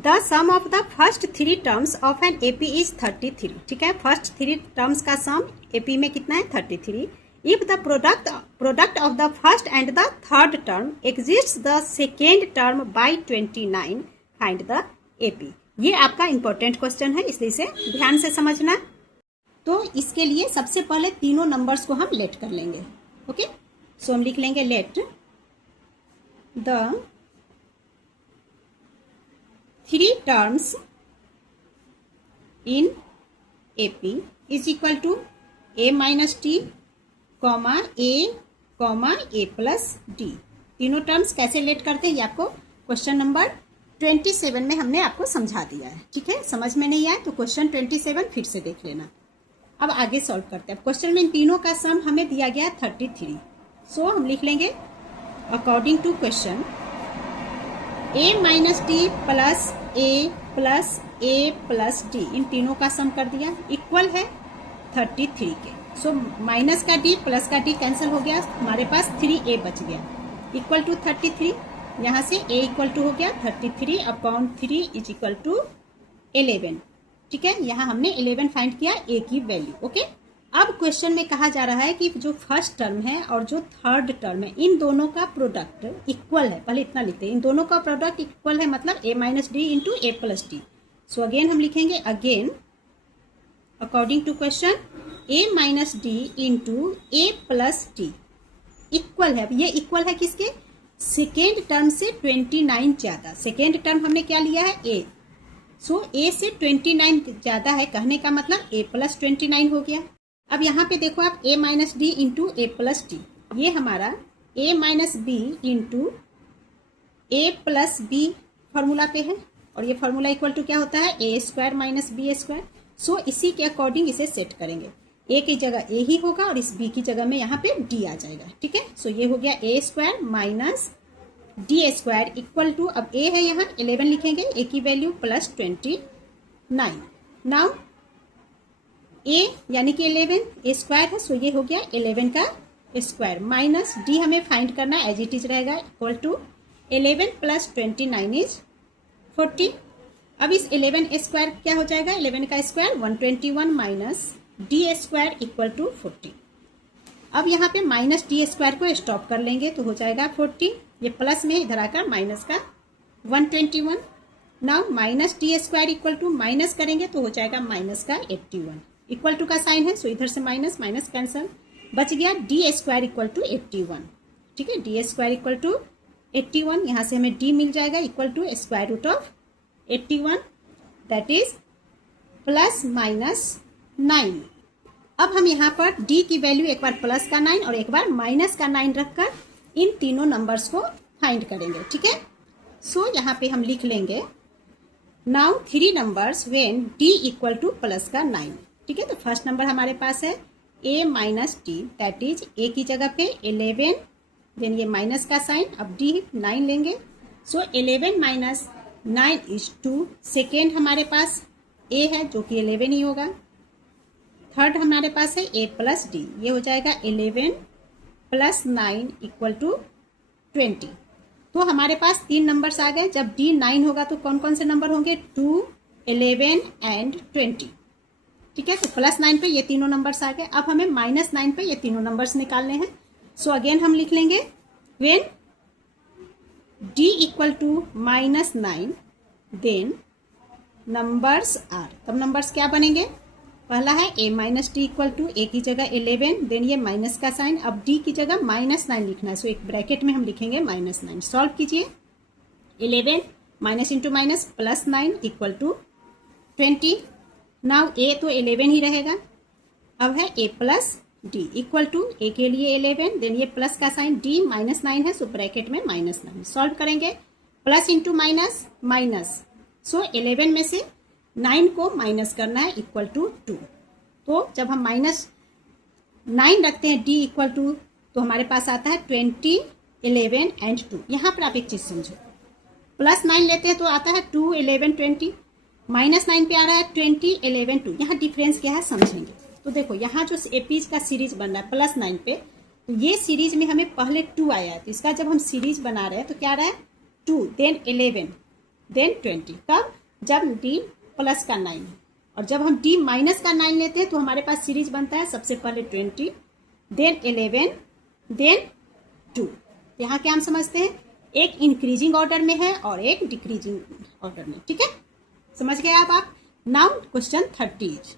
The sum of the first 3 terms of an AP is 33। ठीक है, first 3 terms का सम AP में कितना है 33। If the product of the first and the third term exist the second term by 29 find the AP. ये आपका important question है, इसलिए इसे ध्यान से समझना। तो इसके लिए सबसे पहले तीनों नंबर्स को हम लेट कर लेंगे। ओके, सो हम लिख लेंगे let the 3 terms in AP is equal to A minus t comma A plus d. तीनों टर्म्स कैसे लेट करते हैं ये आपको क्वेश्चन नंबर 27 में हमने आपको समझा दिया है। ठीक है, समझ में नहीं आया तो क्वेश्चन 27 फिर से देख लेना। अब आगे सॉल्व करते हैं। क्वेश्चन में इन तीनों का सम हमें दिया गया 33। सो हम लिख लेंगे according to question A minus t plus A plus d, इन तीनों का सम कर दिया इक्वल है 33 के। सो माइनस का डी प्लस का डी कैंसिल हो गया, हमारे पास 3A बच गया इक्वल टू 33। यहाँ से A इक्वल टू हो गया 33 अपॉन 3 इज इक्वल टू 11। ठीक है, यहाँ हमने 11 फाइंड किया A की वैल्यू। ओके, अब क्वेश्चन में कहा जा रहा है कि जो फर्स्ट टर्म है और जो थर्ड टर्म है इन दोनों का प्रोडक्ट इक्वल है। पहले इतना लिखते हैं, इन दोनों का प्रोडक्ट इक्वल है, मतलब A minus d into A plus d. So again हम लिखेंगे again according to question A minus d into A plus d equal है। ये इक्वल है किसके? सेकेंड टर्म से 29 ज्यादा। सेकेंड टर्म हमने क्या लिया है A, सो A से 29 ज्यादा है, कहने का मतलब A प्लस 29 हो गया। अब यहाँ पे देखो आप A minus d into A plus d, ये हमारा A minus b into A plus b formula पे है और ये फॉर्मूला इक्वल टू क्या होता है A square minus b square. So इसी के अकॉर्डिंग इसे सेट करेंगे। A की जगह A ही होगा और इस B की जगह में यहाँ पे D आ जाएगा। ठीक है, सो ये हो गया A square minus d square equal to, अब A है यहाँ 11 लिखेंगे, A की वैल्यू प्लस 29। नाउ A यानी कि 11 A स्क्वायर है, सो ये हो गया 11 का स्क्वायर माइनस D हमें फाइंड करना एज इट इज रहेगा इक्वल टू 11 प्लस 29 इज 40। अब इस 11 स्क्वायर क्या हो जाएगा, 11 का square 121 minus D square equal to 40। अब यहाँ पे माइनस डी स्क्वायर को स्टॉप कर लेंगे तो हो जाएगा 40, ये प्लस में इधर आकर माइनस का 121। Now minus d square equal to minus करेंगे तो हो जाएगा माइनस का 81, इक्वल टू का साइन है सो इधर से माइनस माइनस कैंसल, बच गया डी स्क्वायर इक्वल टू 81। ठीक है, डी स्क्वायर इक्वल टू 81, यहाँ से हमें डी मिल जाएगा equal to square root of 81 that is plus minus 9। अब हम यहाँ पर d की वैल्यू एक बार प्लस का 9 और एक बार माइनस का 9 रखकर इन तीनों नंबर्स को फाइंड करेंगे। ठीक है, सो यहाँ पे हम लिख लेंगे now 3 numbers when d equal two plus का 9। ठीक है, तो फर्स्ट नंबर हमारे पास है a minus D that is a की जगह पे 11, देन ये माइनस का साइन, अब d 9 लेंगे, सो 11 माइनस 9 इज 2। सेकेंड हमारे पास a है जो कि 11 ही होगा। थर्ड हमारे पास है a प्लस डी, ये हो जाएगा 11 प्लस 9 इक्वल टू 20। तो हमारे पास 3 नंबर्स आ गए। जब d 9 होगा तो कौन कौन से नंबर होंगे 2, 11 एंड 20। ठीक है, तो प्लस 9 पे ये तीनों नंबर्स आ गए। अब हमें माइनस 9 पे ये तीनों नंबर्स निकालने हैं। सो अगेन हम लिख लेंगे when d equal to minus 9 then numbers are, तब नंबर्स क्या बनेंगे, पहला है a minus d equal to a की जगह 11, देन ये माइनस का साइन, अब d की जगह माइनस 9 लिखना है, सो एक ब्रैकेट में हम लिखेंगे माइनस 9। सॉल्व कीजिए, 11 minus into minus plus 9 equal to 20। Now a तो 11 ही रहेगा। अब है a plus d equal to a के लिए 11, देन ये प्लस का साइन, d माइनस 9 है सो ब्रैकेट में माइनस 9। सॉल्व करेंगे, प्लस इंटू माइनस माइनस, सो 11 में से 9 को माइनस करना है इक्वल टू 2। तो जब हम माइनस 9 रखते हैं d इक्वल टू तो हमारे पास आता है 20, 11 एंड 2। यहाँ पर आप एक चीज समझो, प्लस 9 लेते हैं तो आता है 2, 11, 20, माइनस 9 पे आ रहा है 20, 11, 2। यहाँ डिफरेंस क्या है समझेंगे। तो देखो यहाँ जो एपीज का सीरीज बन रहा है प्लस 9 पे, तो ये सीरीज में हमें पहले 2 आया है, तो इसका जब हम सीरीज बना रहे हैं तो क्या आ रहा है 2, देन 11, देन 20। कब? जब d प्लस का 9 और जब हम d माइनस का 9 लेते हैं तो हमारे पास सीरीज बनता है सबसे पहले 20, देन 11, देन 2। यहाँ क्या हम समझते हैं, एक इंक्रीजिंग ऑर्डर में है और एक डिक्रीजिंग ऑर्डर में। ठीक है, समझ गए आप? Now question 30 is